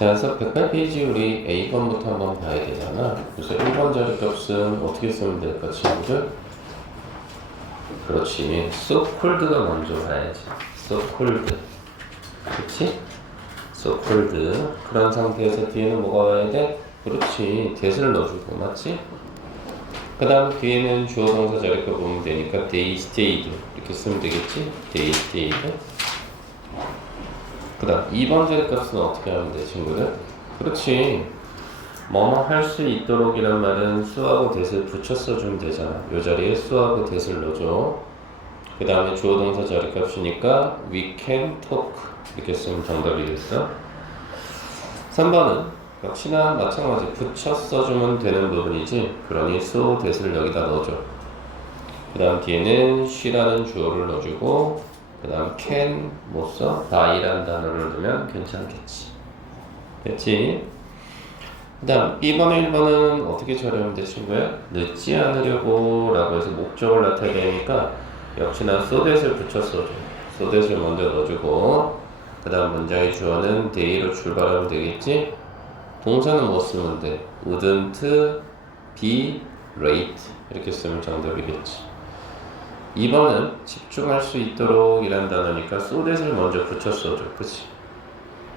자, 그래서 108페이지 우리 A번부터 한번 봐야 되잖아. 그래서 1번 자리값은 어떻게 쓰면 될까, 친구들? 그렇지. so called가 먼저 가야지. so called. 그렇지? so called. 그런 상태에서 뒤에는 뭐가 와야 돼? 그렇지. that을 넣어주고, 맞지? 그 다음 뒤에는 주어 동사 자리값 보면 되니까 they stayed. 이렇게 쓰면 되겠지? they stayed. 그 다음 2번 자리값은 어떻게 하면 돼, 친구들? 그렇지. 뭐뭐 할 수 있도록 이란 말은 수하고 that을 붙여 써주면 되잖아. 이 자리에 수하고 that을 넣어줘. 그 다음에 주어 동사 자리값이니까 we can talk 이렇게 쓰면 정답이겠어. 3번은 역시나 마찬가지 붙여 써주면 되는 부분이지. 그러니 so that을 여기다 넣어줘. 그 다음 뒤에는 she라는 주어를 넣어주고 그 다음 can 못 써? buy라는 단어를 넣으면 괜찮겠지. 됐지? 그 다음 B번에 1번은 어떻게 처리하면 돼, 친구야? 늦지 않으려고 라고 해서 목적을 나타내니까 역시나 so that을 붙여 써줘. so that을 먼저 넣어주고 그 다음 문장의 주어는 day로 출발하면 되겠지? 동사는 뭐 쓰면 돼? wouldn't be late 이렇게 쓰면 정답이겠지. 2번은 집중할 수 있도록 이란 단어니까 so that을 먼저 붙여 써줘. 그치?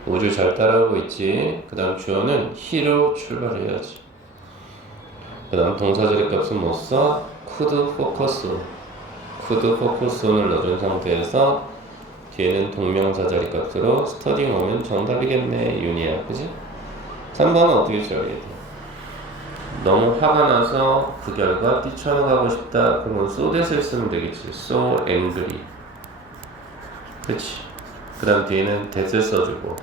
우주 잘 따라오고 있지? 그 다음 주어는 he로 출발해야지. 그 다음 동사 자리값은 못 써? could focus on. could focus on을 넣어준 상태에서 뒤에는 동명사 자리값으로 studying 오면 정답이겠네, 윤희야. 그치? 3번은 어떻게 처리해야 돼? 너무 화가 나서 그 결과 뛰쳐나가고 싶다. 그러면 so that을 쓰면 되겠지. so angry. 그치? 그 다음 뒤에는 that을 써주고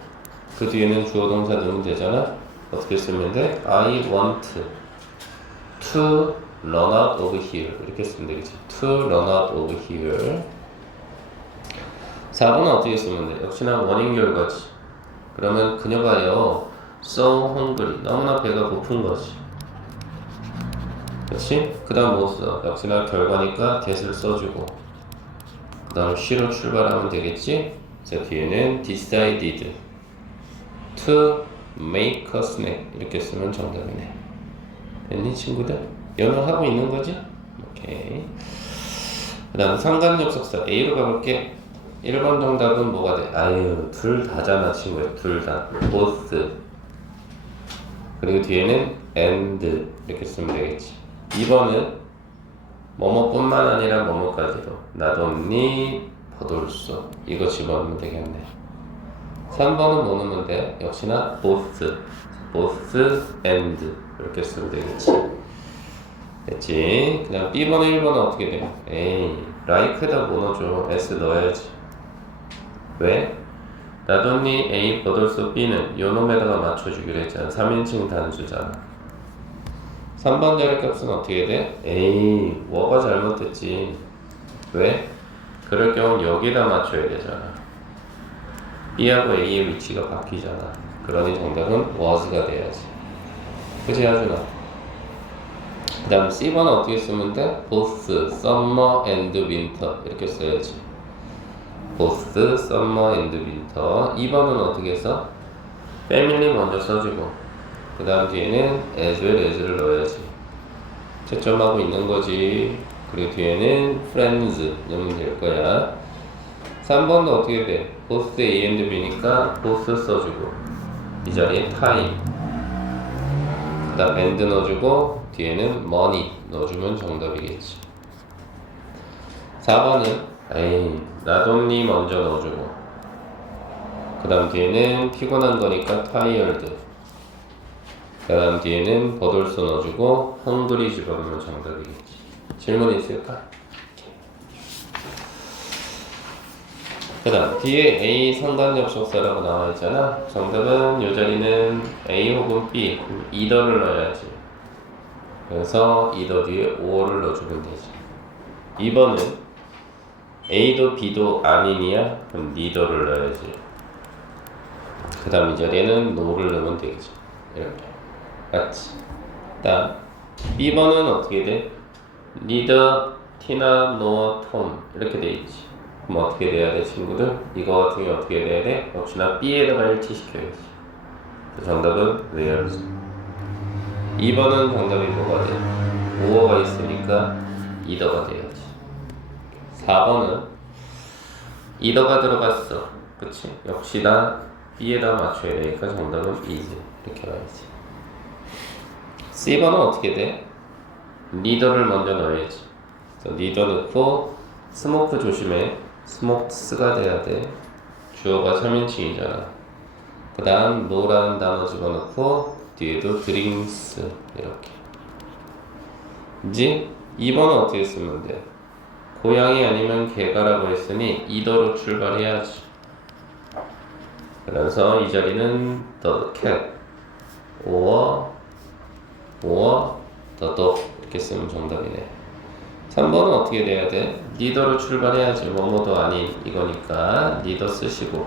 그 뒤에는 주어 동사 넣으면 되잖아. 어떻게 쓰면 돼? I want to run out of here 이렇게 쓰면 되겠지. to run out of here. 4번은 어떻게 쓰면 돼? 역시나 원인 결과지. 그러면 그녀가요 so hungry 너무나 배가 고픈 거지. 그치? 그 다음 뭐 써? 역시나 결과니까 that을 써주고 그 다음 she로 출발하면 되겠지? 자 뒤에는 decided to make a snack 이렇게 쓰면 정답이네. 됐니 친구들? 연어하고 있는 거지? 오케이. 그 다음 상관접속사 A로 가볼게. 1번 정답은 뭐가 돼? 아유 둘 다잖아 친구야. 둘 다 both 그리고 뒤에는 and 이렇게 쓰면 되겠지. 2번은 뭐뭐뿐만 아니라 뭐뭐까지도 not only but also 이거 집어넣으면 되겠네. 3번은 뭐 넣으면 돼? 역시나 both and 이렇게 쓰면 되겠지. 됐지? 그 다음 B번에 1번은 어떻게 돼? 에이 like에다 뭐 넣어줘? S 넣어야지. 왜? not only A but also B는 요놈에다가 맞춰주기로 했잖아. 3인칭 단수잖아. 3번 자리값은 어떻게 돼? 에이 뭐가 잘못됐지. 왜? 그럴 경우 여기다 맞춰야 되잖아. B하고 A의 위치가 바뀌잖아. 그러니 정답은 was가 돼야지. 그치 하준아? 그 다음 C번은 어떻게 쓰면 돼? both summer and winter 이렇게 써야지. both summer and winter. 2번은 어떻게 써? family 먼저 써주고 그 다음 뒤에는 as well as를 넣어야지. 채점하고 있는 거지. 그리고 뒤에는 friends 넣으면 될 거야. 3번도 어떻게 돼? both A and B니까 both 써주고 이 자리에 time 그 다음 and 넣어주고 뒤에는 money 넣어주면 정답이겠지. 4번은 에이 not only 먼저 넣어주고 그 다음 뒤에는 피곤한 거니까 tired 그 다음 뒤에는 but also 넣어주고 hungry 집어넣으면 정답이겠지. 질문 있을까? 그 다음 뒤에 A 상관접속사라고 나와있잖아. 정답은 이 자리는 A 혹은 B either를 넣어야지. 그래서 either 뒤에 or를 넣어주면 되지. 2번은 A도 B도 아니냐? 그럼 neither를 넣어야지. 그 다음 이 자리에는 no를 넣으면 되겠지. 이렇게 맞지? 다음 B번은 어떻게 돼? neither, Tina, nor Tom 이렇게 돼 있지. 그럼 어떻게 돼야 돼 친구들? 이거 같은 경우 어떻게 돼야 돼? 역시나 B에다가 일치시켜야지. 정답은 where's. 2번은 정답이 뭐가 돼? 오어가 있으니까 이더가 돼야지. 4번은 이더가 들어갔어. 그치? 역시나 B에다 맞춰야 되니까 정답은 is. 이렇게 와야지. C번은 어떻게 돼? 리더를 먼저 넣어야지. 리더 넣고 스모크 조심해. 스모크스가 돼야 돼. 주어가 3인칭이잖아. 그 다음 노라는 단어 집어넣고 뒤에도 드링스 이렇게. 이제 2번은 어떻게 쓰면 돼? 고양이 아니면 개가라고 했으니 이더로 출발해야지. 그래서 이 자리는 the cat or the dog 이렇게 쓰면 정답이네. 3번은 어떻게 돼야 돼? 리더로 출발해야지. 뭐뭐도 아닌 이거니까 리더 쓰시고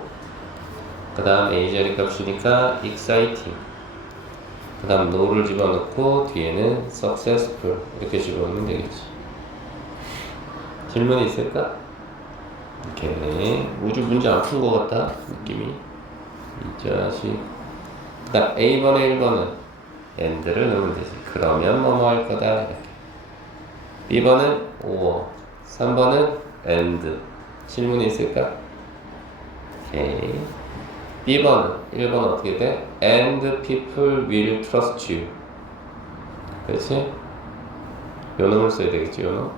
그 다음 A 자리 값이니까 exciting 그 다음 no를 집어넣고 뒤에는 successful 이렇게 집어넣으면 되겠지. 질문 있을까? 오케이. 우주 문제 안 푼 것 같다 느낌이. 이 자식. 그다음 A번에 1번은 and를 넣으면 되지. 그러면 뭐뭐 할 거다 이렇게. B번은 or 3번은 and. 질문이 있을까? 오케이. B번은 1번 어떻게 돼? And people will trust you. 그렇지? 요놈을 써야 되겠지 요놈.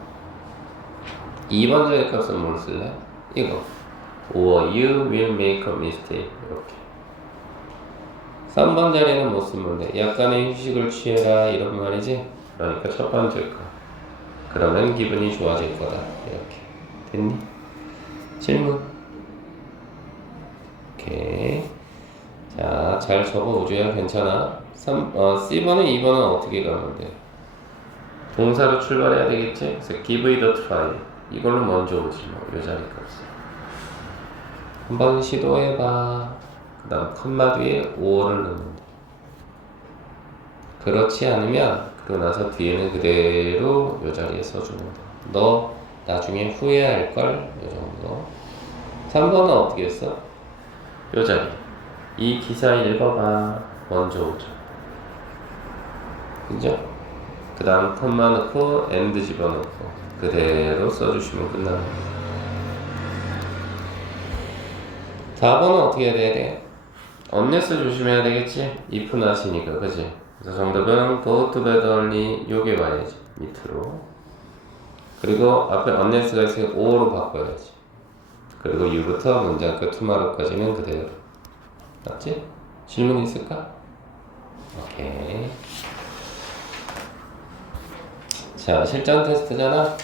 2번 자리 값은 뭘 쓸래? 이거 or you will make a mistake 이렇게. 3번 자리는 뭐 쓰면 돼? 약간의 휴식을 취해라 이런 말이지? 그러니까 첫 번째 거 그러면 기분이 좋아질 거다 이렇게. 됐니? 질문. 오케이. 자, 잘 적어 우주야. 괜찮아. C번은 2번은 어떻게 가면 돼? 동사로 출발해야 되겠지? 그래서 give it a try 이걸로 먼저 오지 뭐. 요 자리 값을 한번 시도해봐. 그 다음 컴마 뒤에 5어를 넣는 돼. 그렇지 않으면 그러고 나서 뒤에는 그대로 요 자리에 써주는 거. 너 나중에 후회할걸? 요 정도. 3번은 어떻게 했어? 요 자리. 이 기사 읽어봐. 먼저 오죠. 그죠? 그 다음 컴마 넣고 and 집어넣고 그대로 써주시면 끝나는 거예요. 4번은 어떻게 해야 돼? unless 조심해야 되겠지? if not이니까 그지? 그래서 정답은 go to bed early 요게 와야지 밑으로. 그리고 앞에 unless가 있으니까 or로 바꿔야지. 그리고 you부터 문장 끝 tomorrow까지는 그대로. 맞지? 질문 있을까? 오케이. 자, 실전 테스트잖아?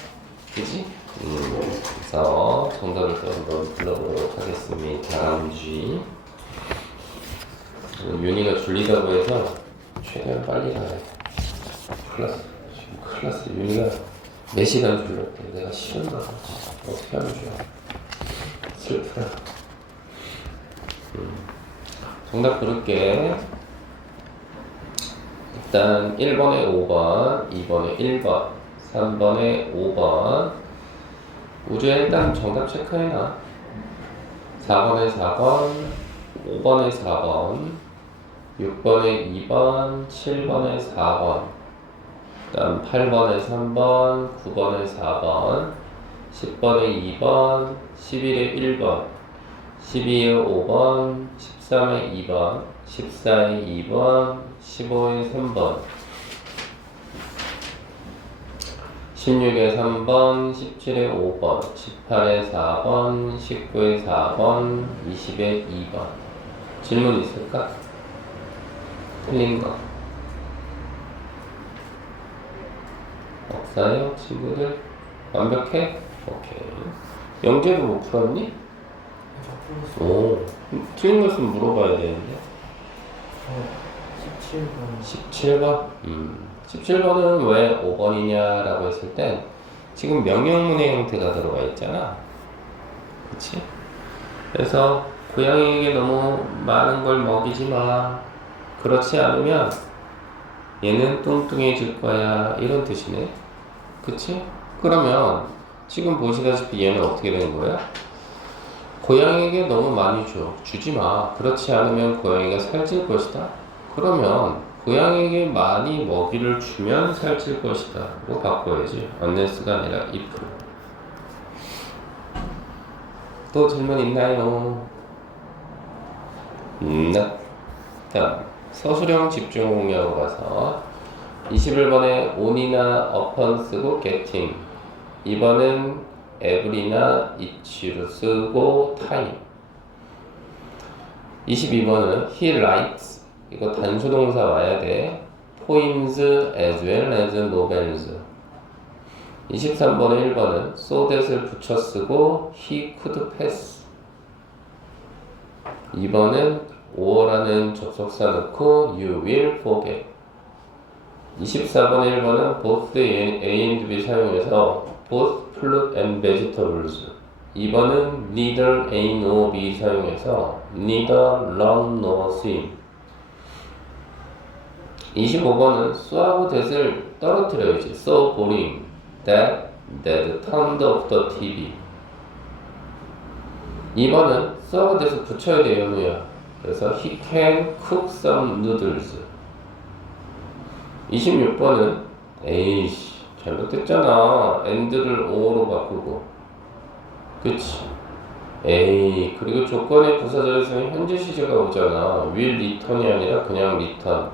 그지? 그래서 정답을 또 한번 불러보도록 하겠습니다. 다람쥐. 윤희가 줄리다고 해서 최대한 빨리 가야 돼. 지금 큰일 났어. 윤희가 4시간 줄렸대. 내가 싫은가 봐. 어떻게 하면 좋아. 슬프다. 정답 부를게. 일단 1번에 5번, 2번에 1번, 3번에 5번. 우주에 일단 정답 체크해놔. 4번에 4번, 5번에 4번, 6번에 2번, 7번에 4번, 그 다음 8번에 3번, 9번에 4번, 10번에 2번, 11에 1번, 12에 5번, 13에 2번, 14에 2번, 15에 3번, 16에 3번, 17에 5번, 18에 4번, 19에 4번, 20에 2번. 질문 있을까? 틀린 거 없어요? 친구들? 완벽해? 오케이. 영재도 못 풀었니? 오, 틀린 거 있으면 물어봐야 되는데. 17번? 17번은 왜 5번이냐 라고 했을 땐 지금 명령문의 형태가 들어가 있잖아. 그치? 그래서 고양이에게 너무 많은 걸 먹이지 마. 그렇지 않으면 얘는 뚱뚱해질 거야. 이런 뜻이네. 그치? 그러면 지금 보시다시피 얘는 어떻게 되는 거야? 고양이에게 너무 많이 줘. 주지 마. 그렇지 않으면 고양이가 살찔 것이다. 그러면 고양이에게 많이 먹이를 주면 살찔 것이다. 로 바꿔야지. unless가 아니라 if. 또 질문 있나요? 다음 서술형 집중 공략으로 가서 21번에 on이나 upon 쓰고 getting, 2번은 every나 each로 쓰고 time, 22번은 he writes, 이거 단수동사 와야 돼. poems as well as novels. 23번에 1번은 so that을 붙여 쓰고 he could pass. 2번은 or라는 접속사 넣고 you will forget. 24번에 1번은 both A and B 사용해서 both fruit and vegetables. 2번은 neither A nor B 사용해서 neither run nor swim. 25번은 so하고 that을 떨어뜨려야지. so boring that turned off the TV. 2번은 so하고 that을 붙여야 돼, 연우야. 그래서 he can cook some noodles. 26번은 에이씨 잘못했잖아. and를 or로 바꾸고. 그치? 에이, 그리고 조건의 부사절에서는 현재 시제가 오잖아. will return이 아니라 그냥 return.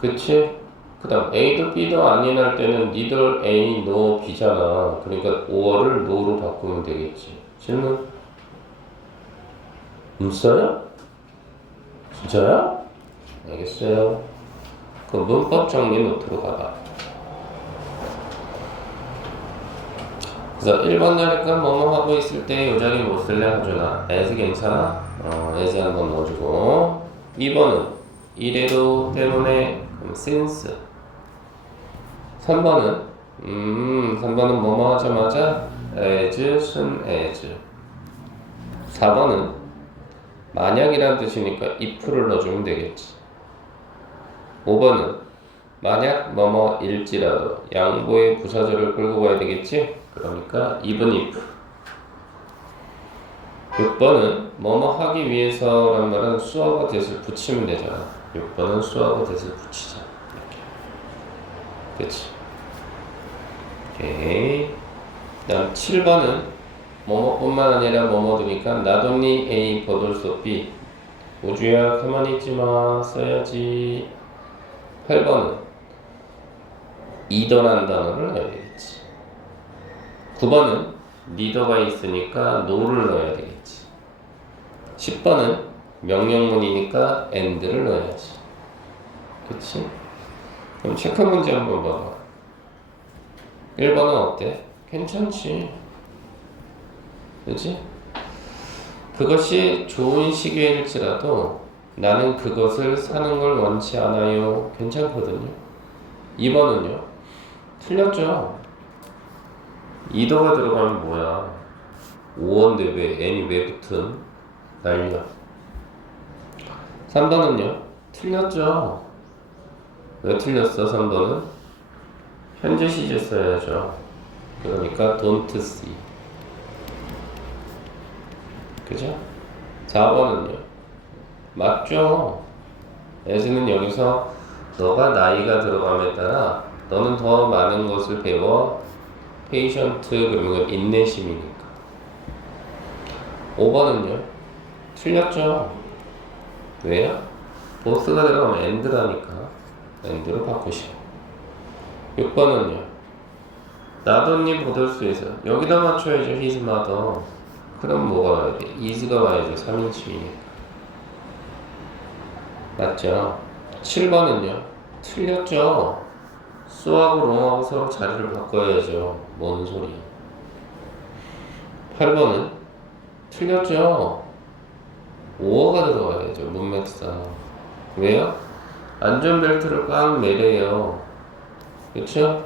그치? 그 다음 A도 B도 아닌 할 때는 neither A nor B잖아. 그러니까 or를 no로 바꾸면 되겠지. 질문? 없어요? 진짜요? 알겠어요. 그 문법 정리 노트로 가봐. 그래서 1번 자리가 뭐뭐 하고 있을 때 이 자리 못 쓸래 하준아. as 괜찮아? as 한번 넣어주고. 2번은 이래도 때문에 그럼 since. 3번은 3번은 뭐뭐 하자마자 as, soon as. 4번은 만약이란 뜻이니까 if를 넣어주면 되겠지. 5번은 만약 뭐뭐일지라도 양보의 부사절을 끌고 가야 되겠지? 그러니까 even if. 6번은 뭐뭐 하기 위해서란 말은 수어가 that을 붙이면 되잖아. 6번은 수어가 that을 붙이자. 이렇게. 그치? 오케이. 다음 7번은 뭐뭐뿐만 아니라 뭐뭐드니까 not only A but also B. 우주야 가만히 있지마. 써야지. 8번은 either란 단어를 넣어야 되겠지. 9번은 neither가 있으니까 no를 넣어야 되겠지. 10번은 명령문이니까 and를 넣어야지. 그치? 그럼 체크 문제 한번 봐봐. 1번은 어때? 괜찮지. 그치? 그것이 좋은 시계일지라도 나는 그것을 사는 걸 원치 않아요. 괜찮거든요. 2번은요? 틀렸죠? 이더가 들어가면 뭐야? 5원데 왜 n이 왜 붙은? 난리야. 3번은요? 틀렸죠? 왜 틀렸어? 3번은? 현재 시제 써야죠. 그러니까 don't see. 그죠? 4번은요? 맞죠? as는 여기서 너가 나이가 들어감에 따라 너는 더 많은 것을 배워. patient 그러면 인내심이니까. 5번은요? 틀렸죠? 왜요? both가 들어가면 and라니까 and로 바꾸시고. 6번은요? not only 보들 수 있어. 여기다 맞춰야죠. his mother. 그럼 뭐가 와야 돼? is가 와야죠. 3인칭이니까. 맞죠? 7번은요? 틀렸죠? 소하고 롱하고 서로 자리를 바꿔야죠. 뭔 소리. 8번은? 틀렸죠? 5어가 들어가야죠. 문맥상. 왜요? 안전벨트를 꽉 매래요. 그쵸?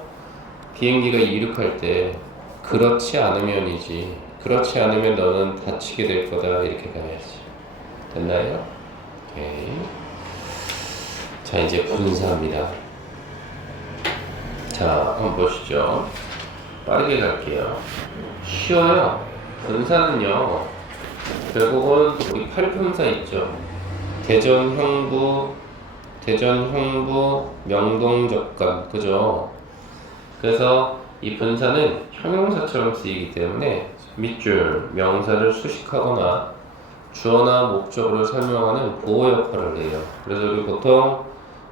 비행기가 이륙할 때 그렇지 않으면이지. 그렇지 않으면 너는 다치게 될 거다. 이렇게 가야지. 됐나요? 오케이. 자, 이제 분사합니다. 자, 한번 보시죠. 빠르게 갈게요. 쉬워요. 분사는요, 결국은 우리 8분사 있죠. 대전 형부 명동접간, 그죠? 그래서 이 분사는 형용사처럼 쓰이기 때문에 밑줄 명사를 수식하거나 주어나 목적어를 설명하는 보호 역할을 해요. 그래서 우리 보통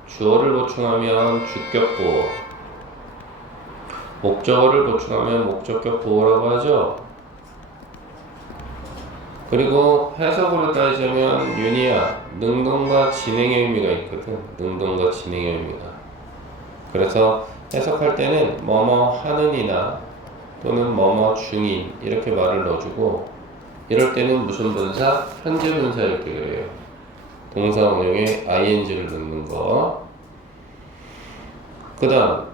주어를 보충하면 주격 보호, 목적어를 보충하면 목적격 보호라고 하죠. 그리고 해석으로 따지자면 윤희야, 능동과 진행의 의미가 있거든. 능동과 진행의 의미가. 그래서 해석할 때는 뭐뭐 하는이나 또는 뭐뭐 중인 이렇게 말을 넣어주고, 이럴 때는 무슨 분사? 현재 분사일 때 그래요. 동사 원형에 ing를 넣는 거. 그 다음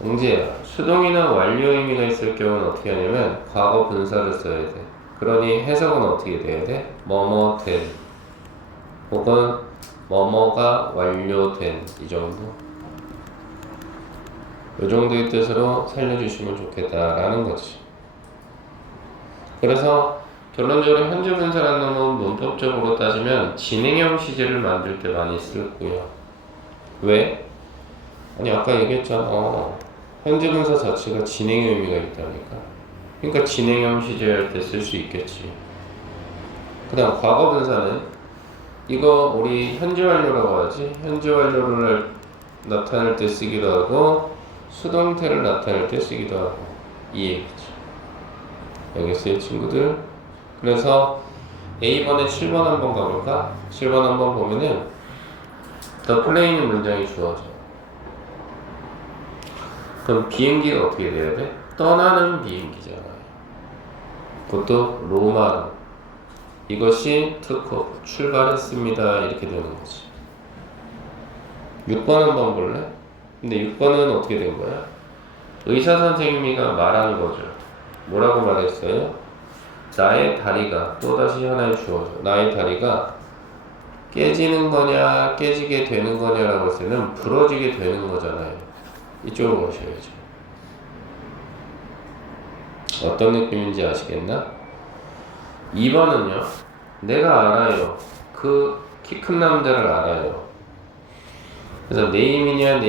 옹재야, 수동이나 완료 의미가 있을 경우는 어떻게 하냐면 과거 분사를 써야 돼. 그러니 해석은 어떻게 돼야 돼? 뭐뭐 된 혹은 뭐뭐가 완료된, 이 정도. 이 정도의 뜻으로 살려주시면 좋겠다라는 거지. 그래서 결론적으로 현재 분사라는 놈은 문법적으로 따지면 진행형 시제를 만들 때 많이 쓰고요. 왜? 아니 아까 얘기했잖아. 현재 분사 자체가 진행의 의미가 있다니까. 그러니까 진행형 시제할 때 쓸 수 있겠지. 그 다음 과거 분사는 이거 우리 현재 완료라고 하지. 현재 완료를 나타낼 때 쓰기도 하고 수동태를 나타낼 때 쓰기도 하고, 이 얘기지. 알겠어요 친구들? 그래서 A번에 7번 한번 가볼까? 7번 한번 보면은 더 플레인 문장이 주어져. 그럼 비행기가 어떻게 돼야 돼? 떠나는 비행기잖아요. 그것도 로마로. 이것이 투코 출발했습니다 이렇게 되는 거지. 6번 한번 볼래? 근데 6번은 어떻게 된 거야? 의사 선생님이가 말한 거죠. 뭐라고 말했어요? 나의 다리가 또다시 하나의 주어져. 나의 다리가 깨지는 거냐 깨지게 되는 거냐라고 했을 때는 부러지게 되는 거잖아요. 이쪽으로 가셔야죠. 어떤 느낌인지 아시겠나? 2번은요. 내가 알아요. 그 키 큰 남자를 알아요. 그래서 네임이냐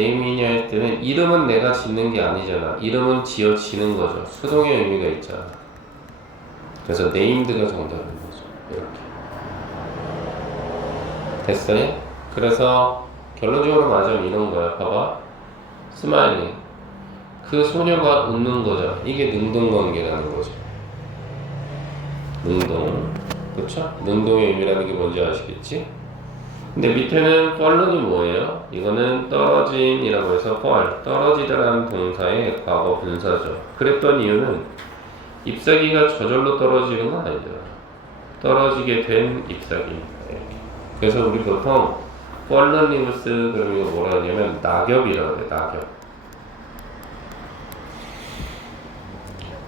할 때는 이름은 내가 짓는 게 아니잖아. 이름은 지어지는 거죠. 수동의 의미가 있잖아. 그래서 네임드가 정답인 거죠. 이렇게. 됐어요? 그래서 결론적으로 말하자면 이런 거야. 봐봐. 스마일링. 그 소녀가 웃는 거죠. 이게 능동관계라는 거죠. 능동. 그쵸? 능동의 의미라는 게 뭔지 아시겠지? 근데 밑에는 fallen이 뭐예요? 이거는 떨어진이라고 해서 fall, 떨어지다라는 동사의 과거 분사죠. 그랬던 이유는 잎사귀가 저절로 떨어지는 건 아니잖아. 떨어지게 된 잎사귀입니다. 이렇게. 그래서 우리 보통 fallen leaves 그러면 이거 뭐라 하냐면 낙엽이라고 해요. 낙엽.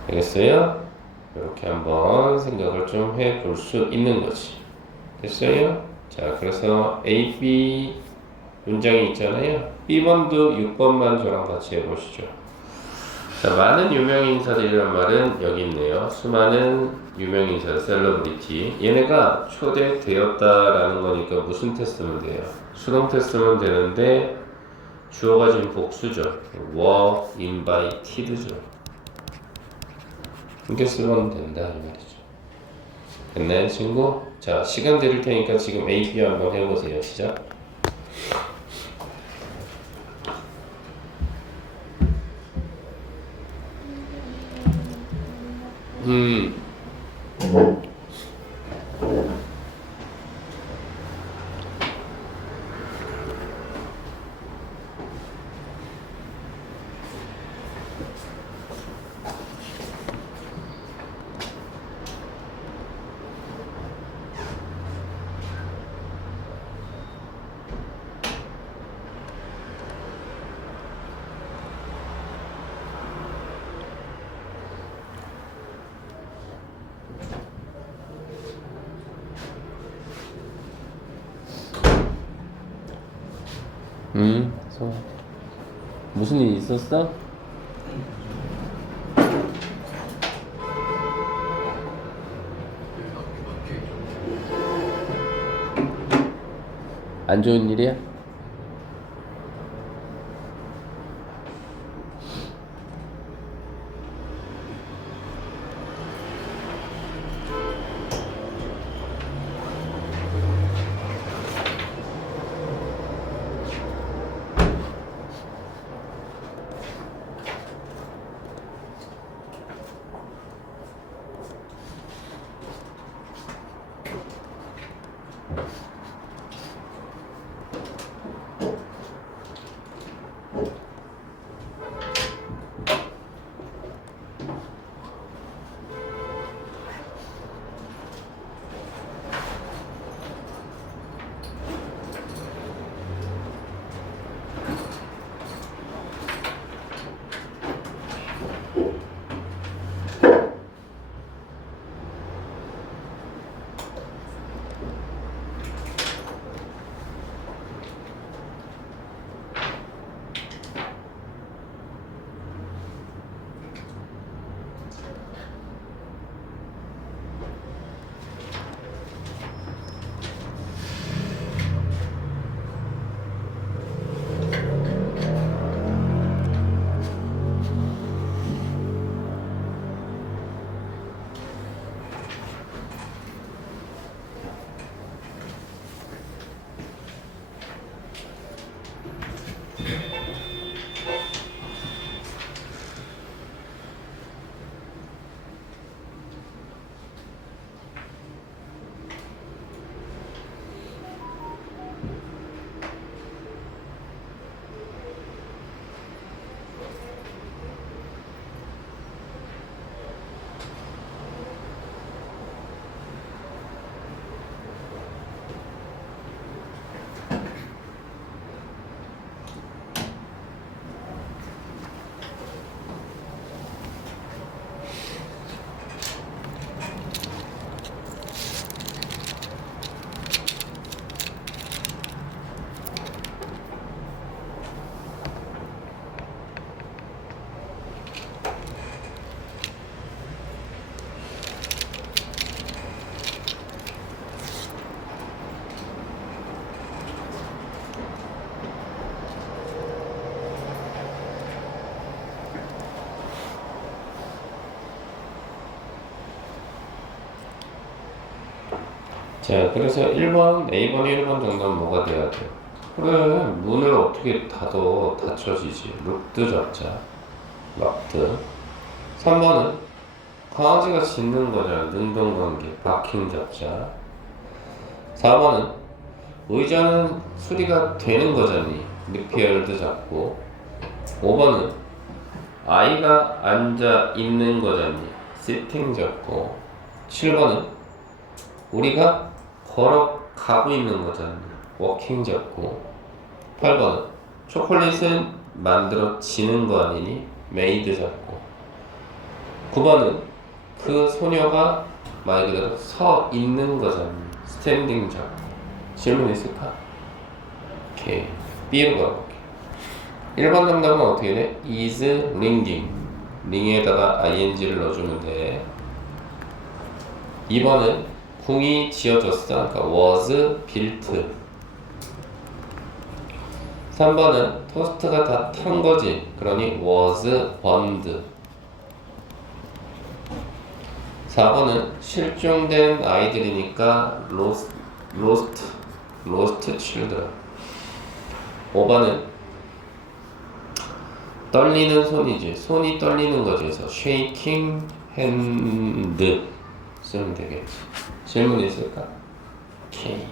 알겠어요? 이렇게 한번 생각을 좀 해볼 수 있는 거지. 됐어요? 자, 그래서 A, B 문장이 있잖아요. B번도 6번만 저랑 같이 해보시죠. 자, 많은 유명인사들이란 말은 여기 있네요. 수많은 유명인사, 셀러브리티. 얘네가 초대되었다라는 거니까 무슨 테스트면 돼요? 수동태 쓰면 되는데 주어가 지금 복수죠. were invited죠. 이렇게 쓰면 된다 이 말이죠. 됐나요 친구? 자, 시간 드릴 테니까 지금 A, B 한번 해보세요. 시작. 무슨 일 있었어? 안 좋은 일이야? 자, 그래서 1번, A번이 1번 정도는 뭐가 돼야 돼? 그래, 문을 어떻게 닫어? 닫혀지지. 룩드 잡자. 락드. 3번은 강아지가 짖는 거잖아. 능동관계. 바킹 잡자. 4번은 의자는 수리가 되는 거잖니. 리페어드 잡고. 5번은 아이가 앉아 있는 거잖니. 시팅 잡고. 7번은 우리가 걸어가고 있는 거잖니. 워킹 잡고. 8번은 초콜릿은 만들어지는 거 아니니? 메이드 잡고. 9번은 그 소녀가 말 그대로 서 있는 거잖니. 스탠딩 잡고. 질문 있을까? 오케이. B로 가볼게. 1번 정답은 어떻게 돼? is ringing. 링에다가 ing를 넣어주면 돼. 2번은 궁이 지어졌어. 그러니까 was built. 3번은 토스트가 다 탄 거지. 그러니 was burned. 4번은 실종된 아이들이니까 lost children. 5번은 떨리는 손이지. 손이 떨리는 거지. 그래서 shaking hand 쓰면 되겠지. 질문 있을까? 오케이.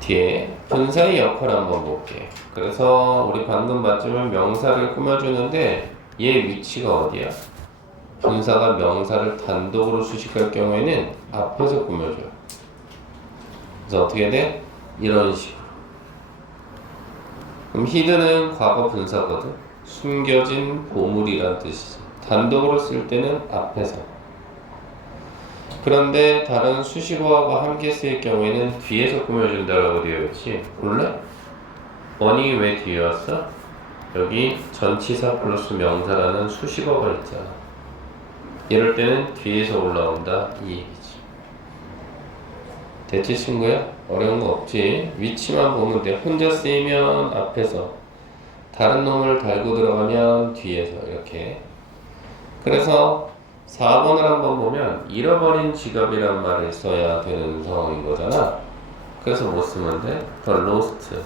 뒤에 분사의 역할 한번 볼게. 그래서 우리 방금 봤지만 명사를 꾸며주는데 얘 위치가 어디야? 분사가 명사를 단독으로 수식할 경우에는 앞에서 꾸며줘요. 그래서 어떻게 돼? 이런 식으로. 그럼 히드는 과거 분사거든. 숨겨진 보물이란 뜻이지. 단독으로 쓸 때는 앞에서. 그런데 다른 수식어와 함께 쓰일 경우에는 뒤에서 꾸며준다라고 되어 있지. 볼래? 원이 왜 뒤에 왔어? 여기 전치사 플러스 명사라는 수식어가 있잖아. 이럴 때는 뒤에서 올라온다 이 얘기지. 됐지 친구야? 어려운 거 없지? 위치만 보면 돼. 혼자 쓰이면 앞에서, 다른 놈을 달고 들어가면 뒤에서 이렇게. 그래서 4번을 한번 보면 잃어버린 지갑이란 말을 써야 되는 상황인 거잖아. 그래서 뭐 쓰면 돼? The lost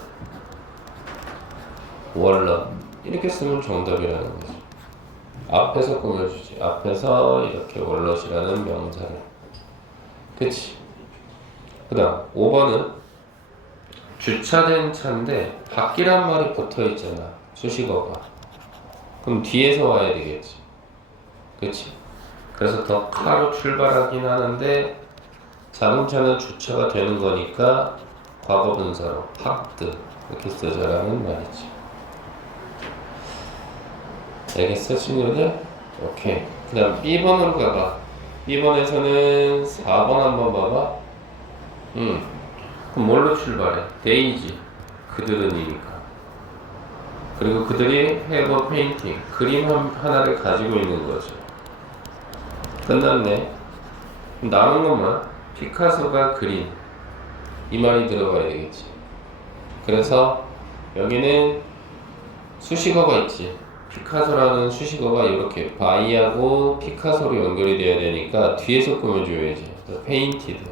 wallet 이렇게 쓰면 정답이라는 거지. 앞에서 꾸며주지. 앞에서 이렇게 월넛이라는 명사를. 그치? 그 다음 5번은 주차된 차인데 밖이란 말이 붙어있잖아. 수식어가. 그럼 뒤에서 와야 되겠지. 그치? 그래서 더 카로 출발하긴 하는데 자동차는 주차가 되는 거니까 과거 분사로 parked 이렇게 쓰자라는 말이지. 알겠어 친구들? 오케이. 그 다음 B번으로 가봐. B번에서는 4번 한번 봐봐. 그럼 뭘로 출발해? 데이지. 그들은이니까. 그리고 그들이 have a painting. 그림 하나를 가지고 있는 거죠. 끝났네. 남은 것만 피카소가 그린 이 말이 들어가야 되겠지. 그래서 여기는 수식어가 있지. 피카소라는 수식어가 이렇게 바이하고 피카소로 연결이 돼야 되니까 뒤에서 꾸며줘야지. painted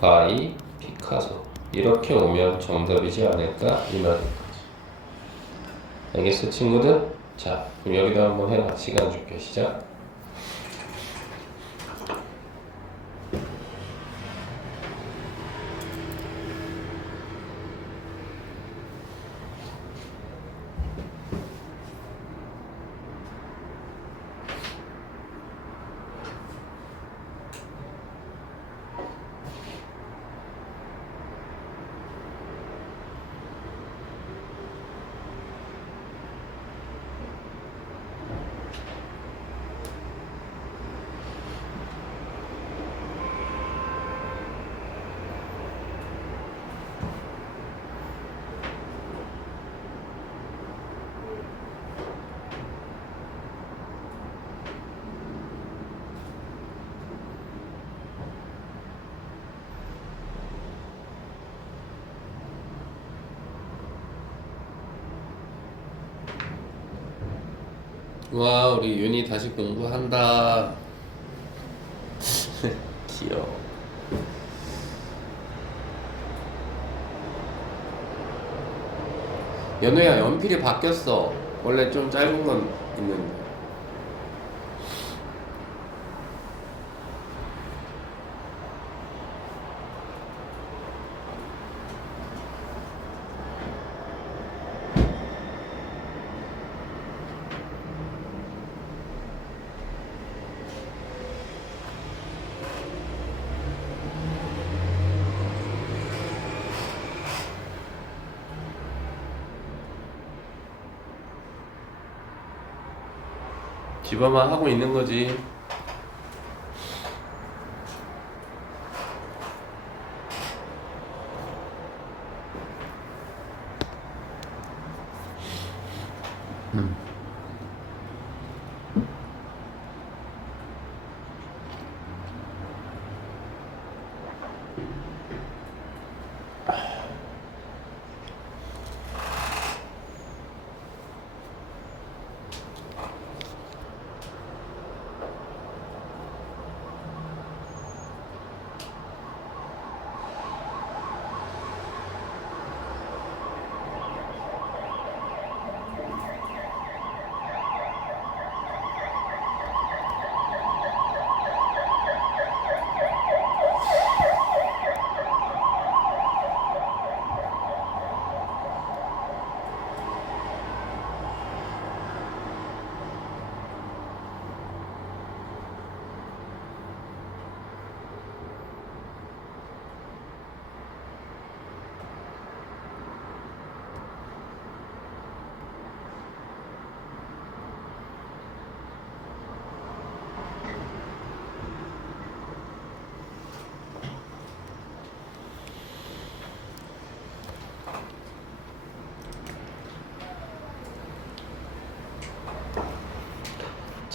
by 피카소 이렇게 오면 정답이지 않을까 이 말인 거지. 알겠어 친구들? 자 그럼 여기다 한번 해봐. 시간 줄게. 시작. 와 우리 윤이 다시 공부한다. 귀여워. 연우야 연필이 바뀌었어. 원래 좀 짧은 건 있는데. 집어만 하고 있는 거지.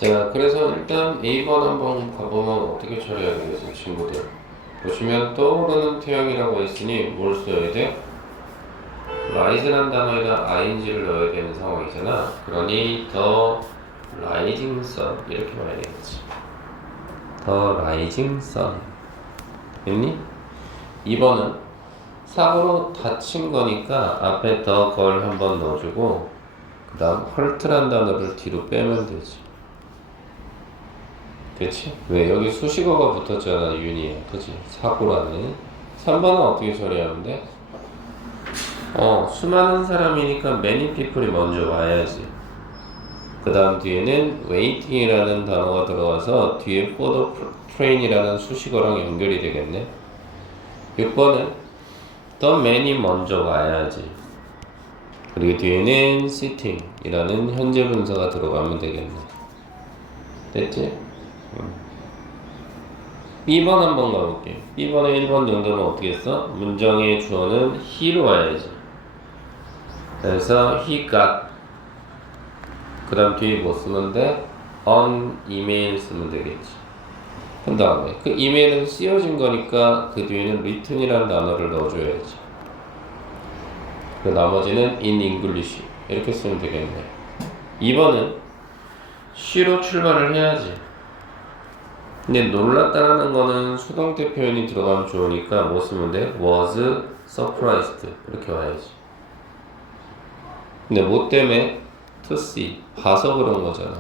자, 그래서 일단 A번 한번 가보면 어떻게 처리해야 되겠어요, 친구들. 보시면 떠오르는 태형이라고 했으니 뭘 써야 돼? rise란 단어에다 ing를 넣어야 되는 상황이잖아. 그러니 the rising sun 이렇게 말해야 되겠지. the rising sun. 됐니? 2번은 사고로 다친 거니까 앞에 더 걸 한번 넣어주고 그 다음 hurt란 단어를 뒤로 빼면 되지. 그치? 왜? 여기 수식어가 붙었잖아. 윤이야. 그치? 사고라는. 3번은 어떻게 처리하면 돼? 수많은 사람이니까 many people이 먼저 와야지. 그 다음 뒤에는 waiting이라는 단어가 들어가서 뒤에 for the train이라는 수식어랑 연결이 되겠네. 6번은 the man이 먼저 와야지. 그리고 뒤에는 sitting이라는 현재 분사가 들어가면 되겠네. 됐지? B번 한번 가볼게. B번의 1번 정도는 어떻게 했어? 문장의 주어는 he로 와야지. 그래서 he got. 그 다음 뒤에 뭐 쓰면 돼? on email 쓰면 되겠지. 그 다음에 그 이메일은 씌워진 거니까 그 뒤에는 written이라는 단어를 넣어줘야지. 그 나머지는 in English 이렇게 쓰면 되겠네. 2번은 she로 출발을 해야지. 근데 놀랐다라는 거는 수동태 표현이 들어가면 좋으니까 뭐 쓰면 돼? was surprised 이렇게 와야지. 근데 뭐 때문에? to see 봐서 그런 거잖아.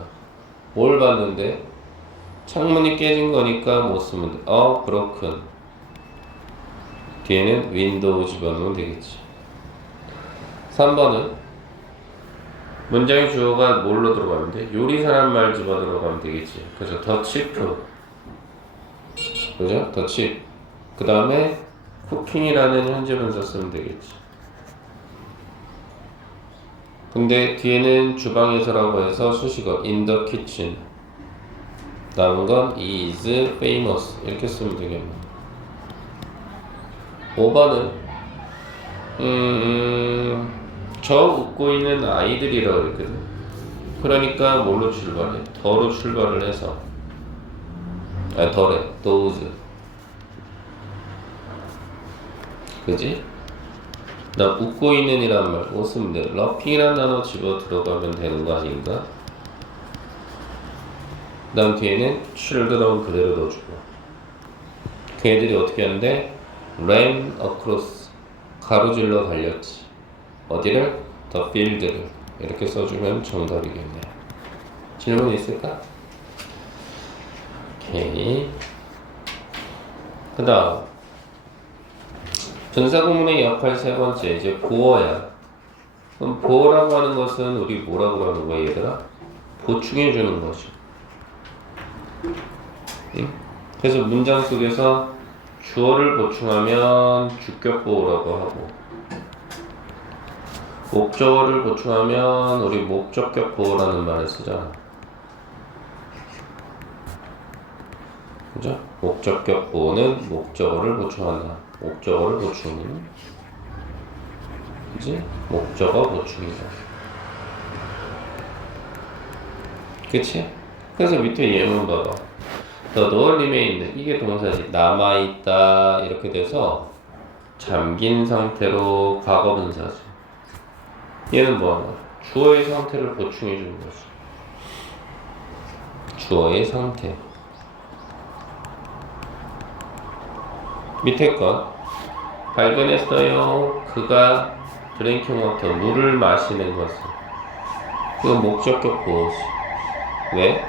뭘 봤는데? 창문이 깨진 거니까 뭐 쓰면 돼? broken. 뒤에는 window 집어넣으면 되겠지. 3번은 문장의 주어가 뭘로 들어가면 돼? 요리사란 말 집어 들어가면 되겠지. 그래서 the cheap. 그죠? the cheap. 그 다음에 cooking이라는 현재 분사 쓰면 되겠지. 근데 뒤에는 주방에서라고 해서 수식어 in the kitchen. 남은 건 is famous 이렇게 쓰면 되겠네. 5번은 저 웃고 있는 아이들이라고 그랬거든. 그러니까 뭘로 출발해? 더로 출발을 해서 더래 those. 그지? 나 웃고 있는 이란 말 웃으면 돼. laughing이라는 단어 집어 들어가면 되는 거 아닌가? 그 다음 뒤에는 children 그대로 넣어주고 그 애들이 어떻게 하는데 ran across 가로질러 달렸지. 어디를? the field를 이렇게 써주면 정답이겠네. 질문 있을까? 오케이. 그 다음 분사구문의 역할 세 번째 이제 보어야. 그럼 보어라고 하는 것은 우리 뭐라고 하는 거야 얘들아? 보충해 주는 거죠. 응? 그래서 문장 속에서 주어를 보충하면 주격보어라고 하고 목적어를 보충하면 우리 목적격보어라는 말을 쓰잖아. 그죠? 목적격보어는 목적어를 보충한다. 목적어를 보충. 그지? 목적어 보충이다. 그치? 그래서 밑에 예문 봐봐. The door remained. 이게 동사지. 남아있다. 이렇게 돼서 잠긴 상태로 과거분사지. 얘는 뭐하는 거야? 주어의 상태를 보충해 주는 거지. 주어의 상태. 밑에 건 발견했어요. 그가 드링킹 워터 물을 마시는 것을. 이건 목적격 보어지. 왜?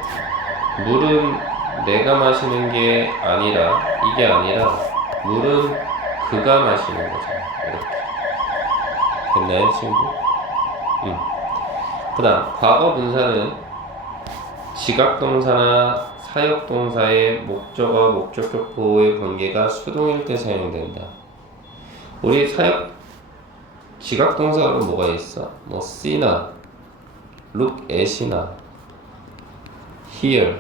물은 내가 마시는 게 아니라 이게 아니라 물은 그가 마시는 거잖아. 이렇게 됐나요 친구? 그 다음 과거 분사는 지각동사나 사역동사의 목적어, 목적격 보호의 관계가 수동일 때 사용된다. 우리 지각동사로 뭐가 있어? 뭐 see나 look at이나 hear,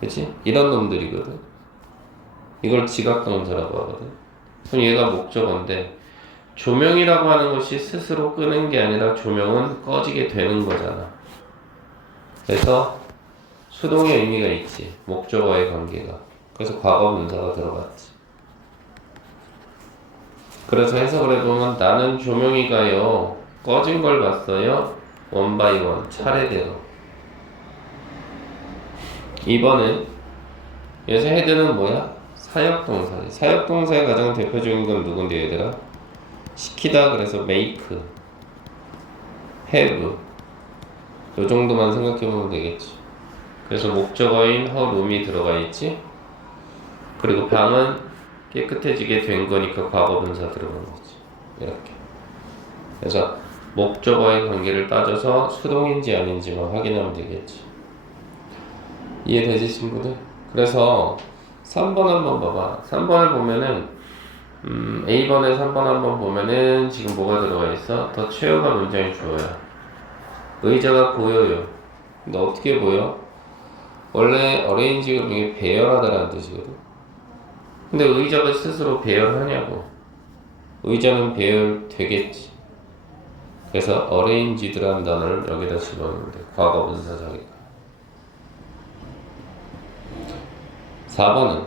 그치? 이런 놈들이거든. 이걸 지각동사라고 하거든. 그럼 얘가 목적어인데 조명이라고 하는 것이 스스로 끄는 게 아니라 조명은 꺼지게 되는 거잖아. 그래서 수동의 의미가 있지. 목적어의 관계가. 그래서 과거 분사가 들어갔지. 그래서 해석을 해보면 나는 조명이가요 꺼진 걸 봤어요. 원 바이 원 차례대로. 2번은 여기서 헤드는 뭐야? 사역동사지. 사역동사의 가장 대표적인 건 누군데 얘들아? 시키다 그래서 make, have 요 정도만 생각해보면 되겠지. 그래서 목적어인 her room이 들어가 있지. 그리고 방은 깨끗해지게 된 거니까 과거 분사 들어간 거지. 이렇게. 그래서 목적어의 관계를 따져서 수동인지 아닌지만 확인하면 되겠지. 이해되지 친구들? 그래서 3번 한번 봐봐. 3번을 보면은 A번에 3번 한번 보면은 지금 뭐가 들어가 있어? 더 최후가 문장이 주어야. 의자가 보여요. 근데 어떻게 보여? 원래 어레인지가 중에 배열하다라는 뜻이거든. 근데 의자가 스스로 배열하냐고. 의자는 배열되겠지. 그래서 어레인지드라는 단어를 여기다 집어넣는데 과거 분사적이다. 4번은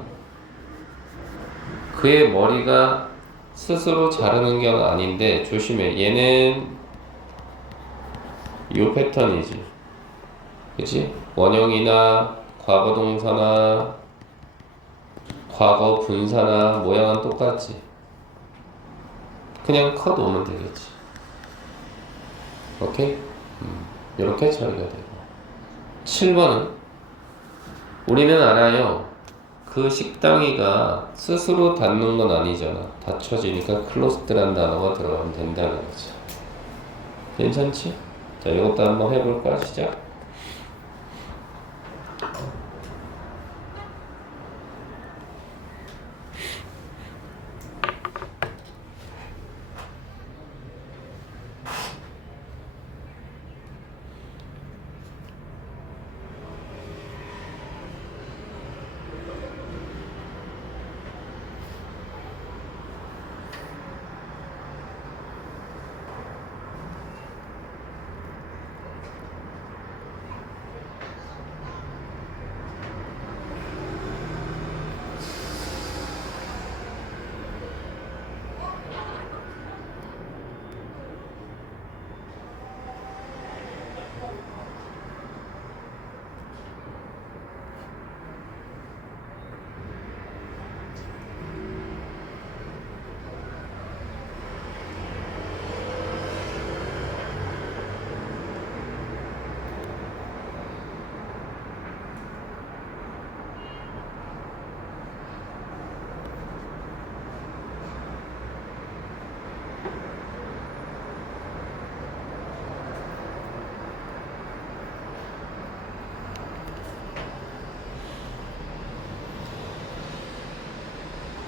그의 머리가 스스로 자르는 게 아닌데 조심해. 얘는 요 패턴이지. 그치? 원형이나 과거 동사나 과거 분사나 모양은 똑같지. 그냥 컷 오면 되겠지. 오케이? 이렇게 처리가 되고. 7번은 우리는 알아요. 그 식당이가 스스로 닫는 건 아니잖아. 닫혀지니까 closed란 단어가 들어가면 된다는 거지. 괜찮지? 자, 이것도 한번 해볼까? 시작.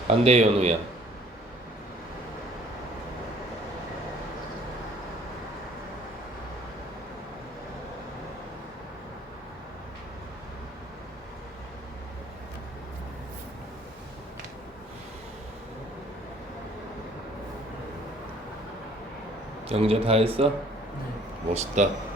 안 돼, 연우야. 영재 다 했어? 네. 멋있다.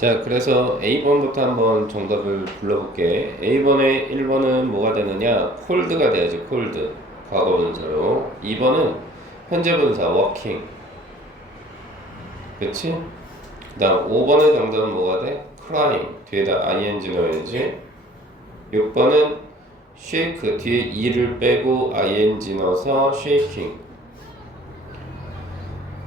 자, 그래서 A번부터 한번 정답을 불러볼게. A번의 1번은 뭐가 되느냐? 콜드가 돼야지, 콜드. 과거 분사로. 2번은 현재 분사, 워킹. 그치? 그 다음 5번의 정답은 뭐가 돼? crying. 뒤에다 ing 넣어야지. 6번은 shake. 뒤에 e를 빼고 ing 넣어서 shaking.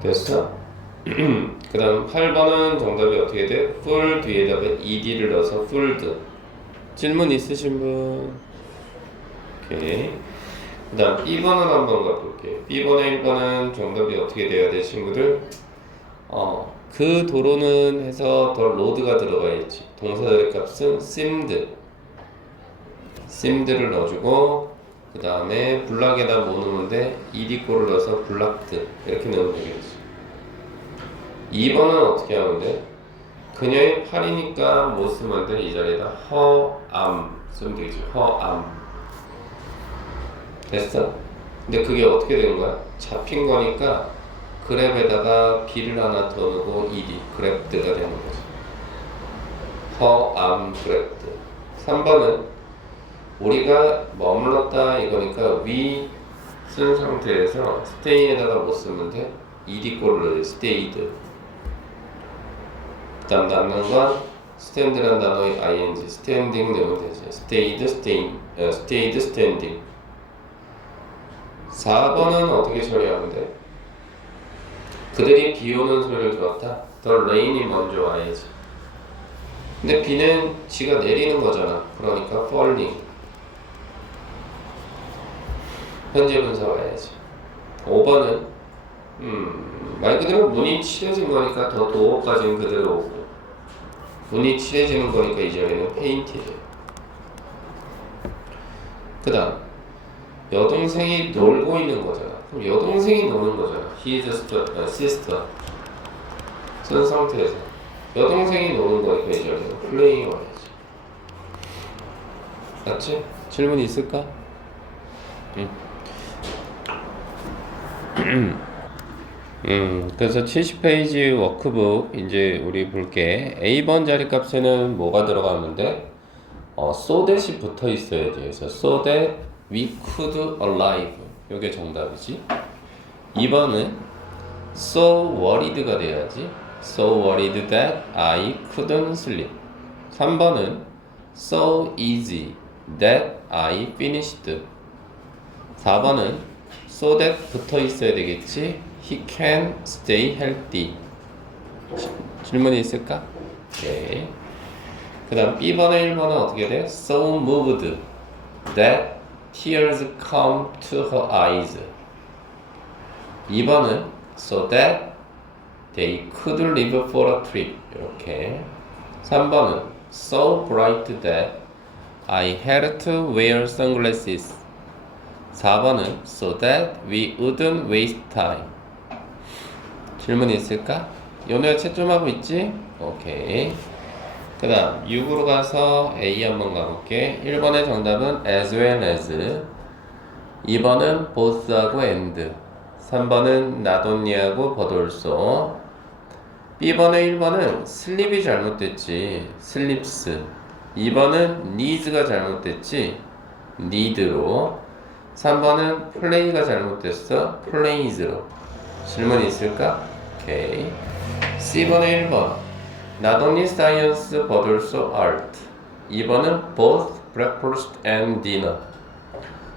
됐어? 그 다음 8번은 정답이 어떻게 돼? full 뒤에다가 ed를 넣어서 fulled. 질문 있으신 분? 오케이. 그 다음 B번을 한번 가볼게요. B번의 1번은 정답이 어떻게 돼야 돼, 친구들? 그 도로는 해서 더 로드가 들어가야지. 동사들의 값은 simed를 넣어주고, 그 다음에 블락에다 뭐 넣으면 돼? ed꼴을 넣어서 블락드 이렇게 넣으면 되겠지. 2번은 어떻게 하면 돼? 그녀의 팔이니까 뭐 쓰면 돼? 이 자리에다 허암 쓰면 되겠지. 허암. 됐어? 근데 그게 어떻게 되는 거야? 잡힌 거니까 그랩에다가 B를 하나 더 넣고 ED, 그랩드가 되는 거지. 허암 그랩드. 3번은 우리가 머물렀다 이거니까 위 쓴 상태에서 stay에다가 뭐 쓰면 돼? ED꼴을 넣어야 돼. stayed. 그 다음 남는 건 stand라는 단어의 ing, standing 넣으면 되지. stayed, standing. 4번은 어떻게 처리하면 돼? 그들이 비 오는 소리를 들었다. The rain이 먼저 와야지. 근데 비는 지가 내리는 거잖아. 그러니까 falling. 현재 분사 와야지. 5번은 말 그대로 문이 칠해진 거니까 더 도어까지는 그대로 오고, 문이 칠해지는 거니까 이 자리는 페인티드. 그 다음 여동생이 놀고 있는 거잖아. 그럼 여동생이 노는 거잖아. He is a sister. 쓴 상태에서 여동생이 노는 거니까 이 자리는 playing 와야지. 맞지? 질문 있을까? 그래서 70페이지 워크북 이제 우리 볼게. A번 자리 값에는 뭐가 들어가면 돼? so that이 붙어 있어야지. 그래서 so that we could alive. 요게 정답이지. 2번은 so worried가 돼야지. so worried that I couldn't sleep. 3번은 so easy that I finished. 4번은 so that 붙어 있어야 되겠지. He can stay healthy. 질문이 있을까? 네. 그 다음 B번의 1번은 어떻게 돼? So moved that tears come to her eyes. 2번은 so that they could leave for a trip. 이렇게. 3번은 so bright that I had to wear sunglasses. 4번은 so that we wouldn't waste time. 질문이 있을까? 연우야 채 좀 하고 있지? 오케이. 그 다음 6으로 가서 A 한번 가볼게. 1번의 정답은 as well as, 2번은 both하고 and, 3번은 not only하고 but also. B번의 1번은 sleep이 잘못됐지. sleeps. 2번은 needs가 잘못됐지. need로. 3번은 play가 잘못됐어. plays로. 질문이 있을까? 오케이. C번의 1번 not only science but also art. 2번은 both breakfast and dinner.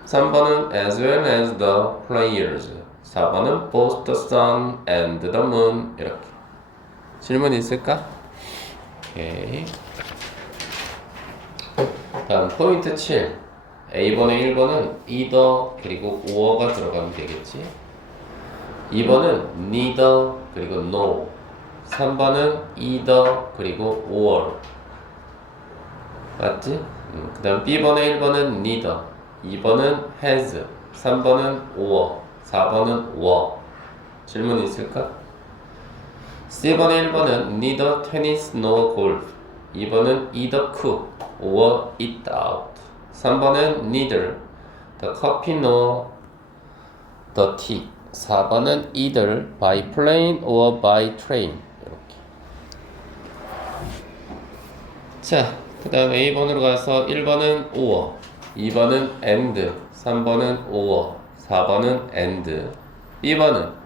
3번은 as well as the players. 4번은 both the sun and the moon. 이렇게. 질문 있을까? 오케이. 다음 포인트 7. A번의 1번은 either 그리고 or가 들어가면 되겠지. 2번은 neither 그리고 no. 3번은 either 그리고 or. 맞지? 그 다음 B번의 1번은 neither, 2번은 has, 3번은 or, 4번은 were. 질문 있을까? C번의 1번은 neither tennis nor golf. 2번은 either cook or eat out. 3번은 neither the coffee nor the tea. 4번은 either by plane or by train. 이렇게. 자, 그 다음 A번으로 가서 1번은 or, 2번은 and, 3번은 or, 4번은 and. B번은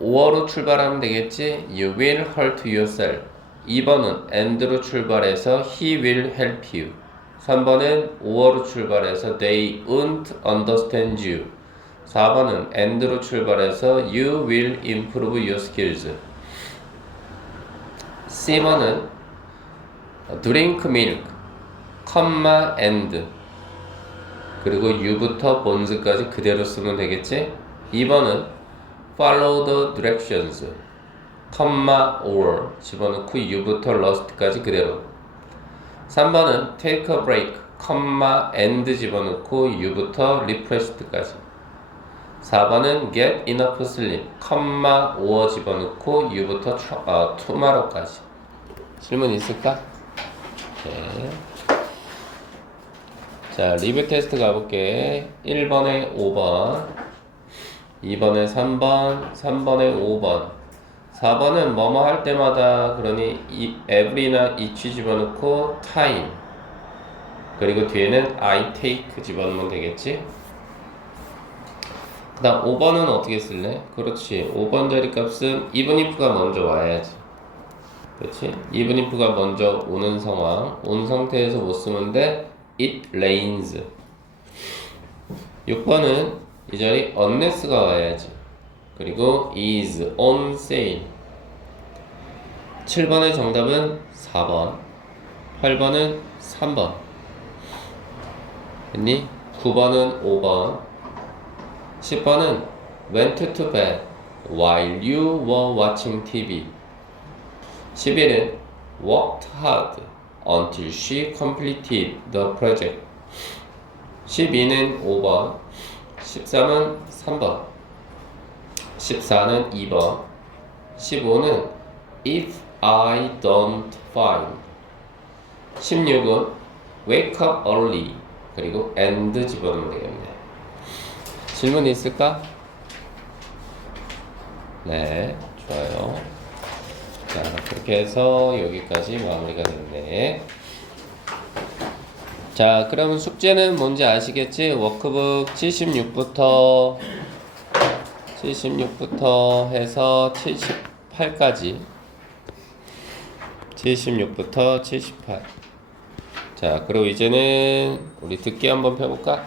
or로 출발하면 되겠지. You will hurt yourself. 2번은 and로 출발해서 he will help you. 3번은 or로 출발해서 they won't understand you. 4번은 and로 출발해서 you will improve your skills. C번은 drink milk, and 그리고 you부터 bonds까지 그대로 쓰면 되겠지? 2번은 follow the directions, or 집어넣고 you부터 lost까지 그대로. 3번은 take a break, and 집어넣고 you부터 repressed까지. 4번은 get enough sleep, or 집어넣고 you부터 tomorrow까지. 질문 있을까? 네. 자, 리뷰 테스트 가볼게. 1번에 5번, 2번에 3번, 3번에 5번, 4번은 뭐뭐 할 때마다, 그러니 every나 each 집어넣고 time, 그리고 뒤에는 I take 집어넣으면 되겠지? 그 다음 5번은 어떻게 쓸래? 그렇지, 5번 자리값은 even if가 먼저 와야지. 그렇지? even if가 먼저 오는 상황, 온 상태에서 못 쓰면 돼. It rains. 6번은 이 자리 unless가 와야지. 그리고 is on sale. 7번의 정답은 4번, 8번은 3번. 됐니? 9번은 5번, 10번은 went to bed while you were watching TV. 11은 worked hard until she completed the project. 12는 5번, 13은 3번, 14는 2번, 15는 if I don't find. 16은 wake up early, 그리고 and 집어넣으면 되겠네. 질문 있을까? 네, 좋아요. 자, 그렇게 해서 여기까지 마무리가 됐네. 자, 그러면 숙제는 뭔지 아시겠지? 워크북 76부터 해서 78까지. 76부터 78. 자, 그리고 이제는 우리 듣기 한번 펴볼까?